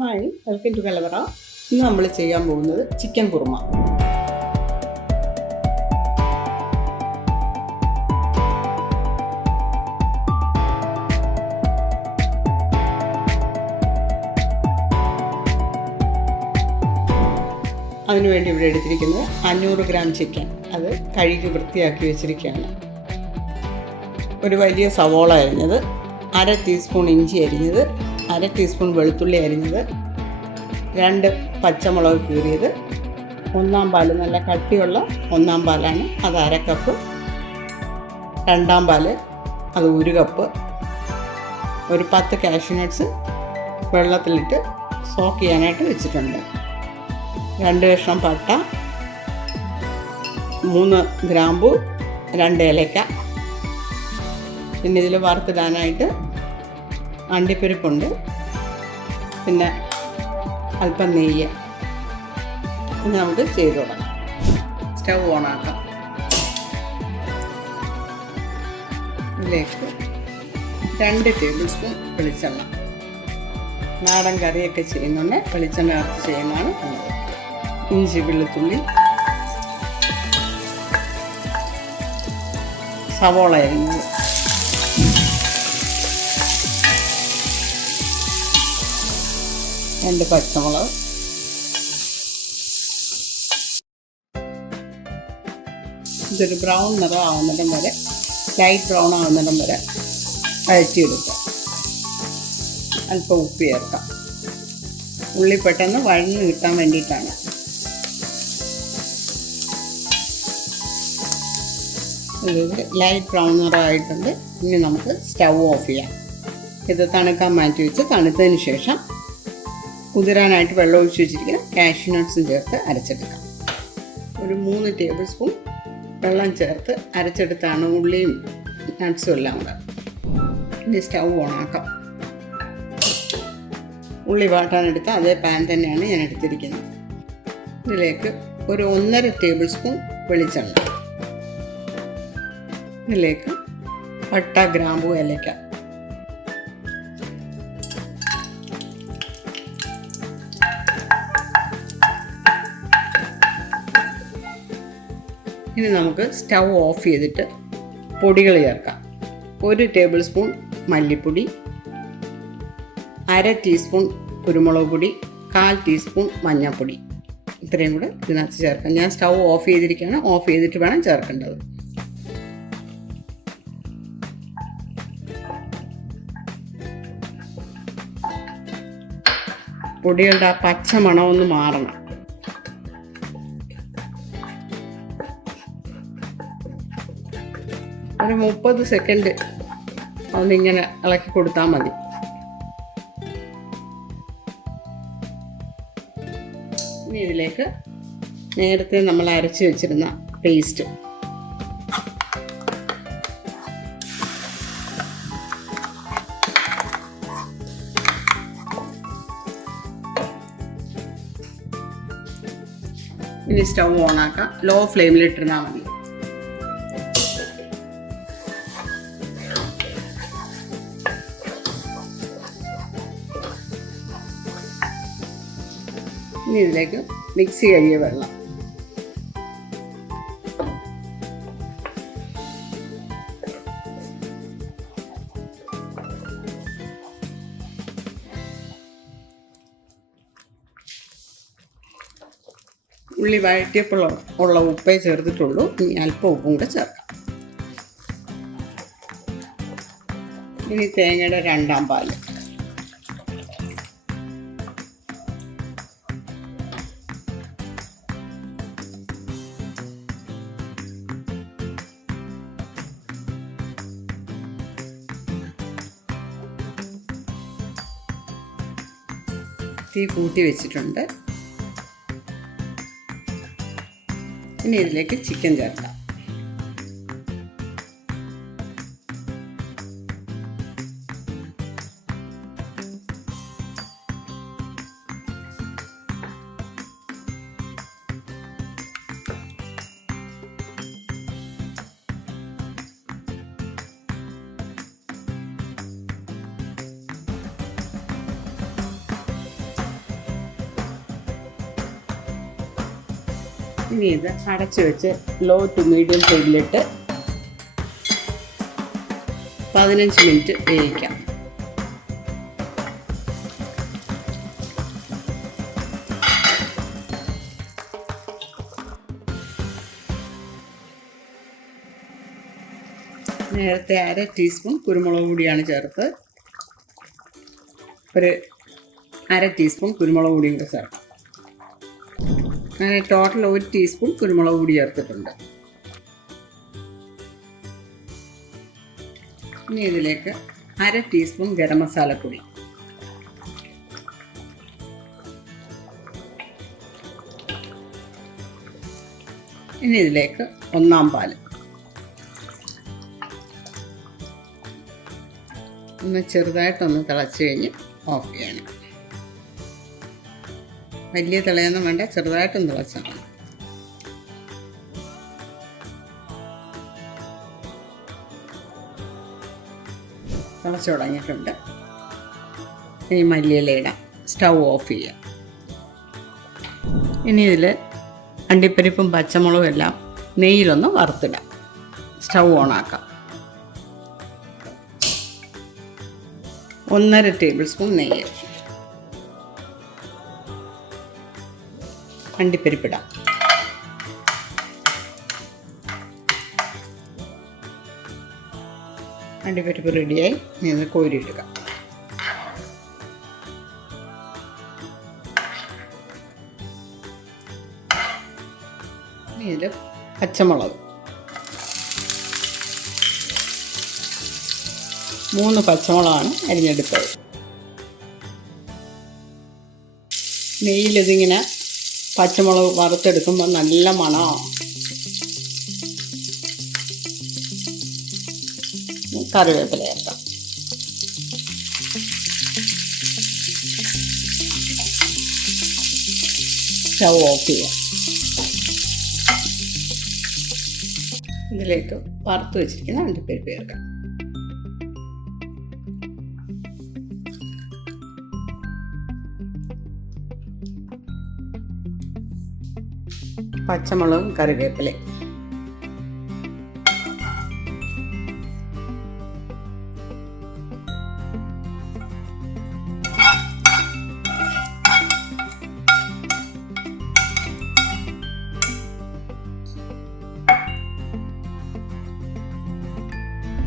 Hi, welcome to കലവറ. ഇന്ന് നമ്മൾ ചെയ്യാൻ പോകുന്നത് ചിക്കൻ കുറുമ. അതിനുവേണ്ടി ഇവിടെ എടുത്തിരിക്കുന്നത് 500 ഗ്രാം ചിക്കൻ. അത് കഴുകി വൃത്തിയാക്കി വെച്ചിരിക്കുകയാണ്. ഒരു വലിയ സവോള അരിഞ്ഞത്, 1/2 ടീസ്പൂൺ ഇഞ്ചി അരിഞ്ഞത്, 1/2 ടീസ്പൂൺ വെളുത്തുള്ളി അരിഞ്ഞത്, 2 പച്ചമുളക് കീറിയത്, 1 പാൽ, നല്ല കട്ടിയുള്ള 1 പാലാണ്, അത് 1/2 കപ്പ്, 2 പാൽ അത് 1 കപ്പ്, ഒരു 10 കാഷ്യൂ നട്ട്സ് വെള്ളത്തിലിട്ട് സോക്ക് ചെയ്യാനായിട്ട് വെച്ചിട്ടുണ്ട്, 2 കഷ്ണം പട്ട, 3 ഗ്രാമ്പു, 2 ഏലക്ക, പിന്നെ ഇതിൽ വറുത്തിടാനായിട്ട് അണ്ടിപ്പരിപ്പുണ്ട്, പിന്നെ അല്പം നെയ്യ്. ഇനി നമുക്ക് ചെയ്ത് തുടങ്ങാം. സ്റ്റൗ ഓണാക്കാം. ഇതിലേക്ക് 2 ടേബിൾ സ്പൂൺ വെളിച്ചെണ്ണ. നാടൻ കറിയൊക്കെ ചെയ്യുന്നുണ്ട് വെളിച്ചെണ്ണ ചേർത്ത് ചെയ്യുന്നതാണ് നല്ലത്. ഇഞ്ചി, വെളുത്തുള്ളി, സവോള അരിഞ്ഞത്, രണ്ട് പച്ചമുളക്, ഇതൊരു ബ്രൗൺ നിറം ആവുന്നിടം വരെ, ലൈറ്റ് ബ്രൗൺ ആവുന്നിടം വരെ വഴറ്റിയെടുക്കുക. അല്പം ഉപ്പ് ചേർക്കാം. ഉള്ളി പെട്ടെന്ന് വഴന്ന് കിട്ടാൻ വേണ്ടിയിട്ടാണ്. ഇത് ലൈറ്റ് ബ്രൗൺ നിറമായിട്ടുണ്ട്. ഇനി നമുക്ക് സ്റ്റൗ ഓഫ് ചെയ്യാം. ഇത് തണുക്കാൻ മാറ്റി വെച്ച് തണുത്തതിന് ശേഷം കുതിരാനായിട്ട് വെള്ളം ഒഴിച്ച് വെച്ചിരിക്കുന്ന കാഷ്യൂ നട്ട്സും ചേർത്ത് അരച്ചെടുക്കാം. ഒരു 3 ടേബിൾ സ്പൂൺ വെള്ളം ചേർത്ത് അരച്ചെടുത്താണ് ഉള്ളിയും നട്ട്സും എല്ലാം കൂടെ. ഇനി സ്റ്റൗ ഓണാക്കാം. ഉള്ളി വാട്ടാനെടുത്ത അതേ പാൻ തന്നെയാണ് ഞാൻ എടുത്തിരിക്കുന്നത്. ഇതിലേക്ക് ഒരു 1.5 ടേബിൾ സ്പൂൺ വെളിച്ചെണ്ണ, ഇതിലേക്ക് പട്ട, ഗ്രാമ്പു, ഏലക്ക, ഇനി നമുക്ക് സ്റ്റൗ ഓഫ് ചെയ്തിട്ട് പൊടികൾ ചേർക്കാം. 1 ടേബിൾ സ്പൂൺ മല്ലിപ്പൊടി, 1/2 ടീസ്പൂൺ കുരുമുളക് പൊടി, 1/4 ടീസ്പൂൺ മഞ്ഞൾപ്പൊടി. ഇത്രയും കൂടെ ഇതിനകത്ത് ചേർക്കാം. ഞാൻ സ്റ്റൗ ഓഫ് ചെയ്തിരിക്കുകയാണ്. ഓഫ് ചെയ്തിട്ട് വേണം ചേർക്കേണ്ടത്. പൊടികളുടെ ആ പച്ച മണമൊന്ന് മാറണം. ഒരു 30 സെക്കൻഡ് ഒന്നിങ്ങനെ ഇളക്കി കൊടുത്താൽ മതി. ഇനി ഇതിലേക്ക് നേരത്തെ നമ്മൾ അരച്ച് വെച്ചിരുന്ന പേസ്റ്റ്, ഇനി സ്റ്റൗ ഓണാക്കാം. ലോ ഫ്ലെയിമിലിട്ടിരുന്നാൽ മതി. ഇനി ഇതിലേക്ക് മിക്സി കഴിയ വെള്ളം, ഉള്ളി വഴറ്റിയപ്പോൾ ഉള്ള ഉപ്പേ ചേർത്തിട്ടുള്ളൂ. ഇനി അല്പം ഉപ്പും കൂടെ ചേർക്കാം. ഇനി തേങ്ങയുടെ 2 പാൽ, തീ കൂട്ടി വെച്ചിട്ടുണ്ട്. ഇനി ഇതിലേക്ക് ചിക്കൻ ചേർക്കാം. ഇനി ഇത് അടച്ചു വെച്ച് ലോ ടു മീഡിയം ഫ്ലെയിമിലിട്ട് 15 മിനിറ്റ് വേവിക്കാം. നേരത്തെ 1/2 ടീസ്പൂൺ കുരുമുളക് പൊടിയാണ് ചേർത്ത്, ഒരു 1/2 ടീസ്പൂൺ കുരുമുളക് പൊടിയും കൂടെ ചേർക്കാം. അങ്ങനെ ടോട്ടൽ 1 ടീസ്പൂൺ കുരുമുളക് പൊടി ചേർത്തിട്ടുണ്ട്. ഇനി ഇതിലേക്ക് 1/2 ടീസ്പൂൺ ഗരം മസാലപ്പൊടി, ഇനി ഇതിലേക്ക് 1 പാൽ ഒന്ന് ചെറുതായിട്ടൊന്ന് തിളച്ച് കഴിഞ്ഞ് ഓഫ് ചെയ്യണം. വലിയ തിളയൊന്നും വേണ്ട, ചെറുതായിട്ടൊന്ന് തിളച്ചാൽ മതി. തിളച്ച് തുടങ്ങിയിട്ടുണ്ട്. ഇനി മല്ലിയില ഇടാം. സ്റ്റൗ ഓഫ് ചെയ്യാം. ഇനി ഇതിൽ അണ്ടിപ്പരിപ്പും പച്ചമുളകും എല്ലാം നെയ്യിലൊന്ന് വറുത്തിടാം. സ്റ്റൗ ഓണാക്കാം. 1/2 ടേബിൾ സ്പൂൺ നെയ്യ്, അണ്ടിപ്പരിപ്പിടാം. അണ്ടിപ്പരിപ്പ് റെഡിയായി. ഇത് കോരിയിടുക. ഇതിൽ പച്ചമുളക് 3 പച്ചമുളകാണ് അരിഞ്ഞെടുത്തത്. നെയ്യിലിതിങ്ങനെ പച്ചമുളക് വറുത്തെടുക്കുമ്പോൾ നല്ല മണമാണ്. കറിവേപ്പില ചേർക്കാം. സ്റ്റൗ ഓഫ് ചെയ്യാം. ഇതിലേക്ക് വറുത്ത് വെച്ചിരിക്കുന്ന അണ്ടിപ്പരിപ്പ് ചേർക്കാം. പച്ചമുളകും കറിവേപ്പിലയും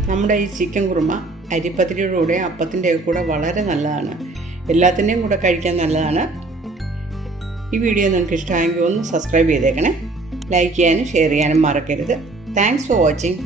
നമ്മുടെ ഈ ചിക്കൻ കുറുമ അരിപ്പത്തിരിയുടെ കൂടെ അപ്പത്തിൻ്റെ കൂടെ വളരെ നല്ലതാണ്. എല്ലാത്തിൻ്റെയും കൂടെ കഴിക്കാൻ നല്ലതാണ്. ഈ വീഡിയോ നിങ്ങൾക്ക് ഇഷ്ടമായെങ്കിൽ ഒന്ന് സബ്സ്ക്രൈബ് ചെയ്തേക്കണേ. ലൈക്ക് ചെയ്യാനും ഷെയർ ചെയ്യാനും മറക്കരുത്. Thanks for watching.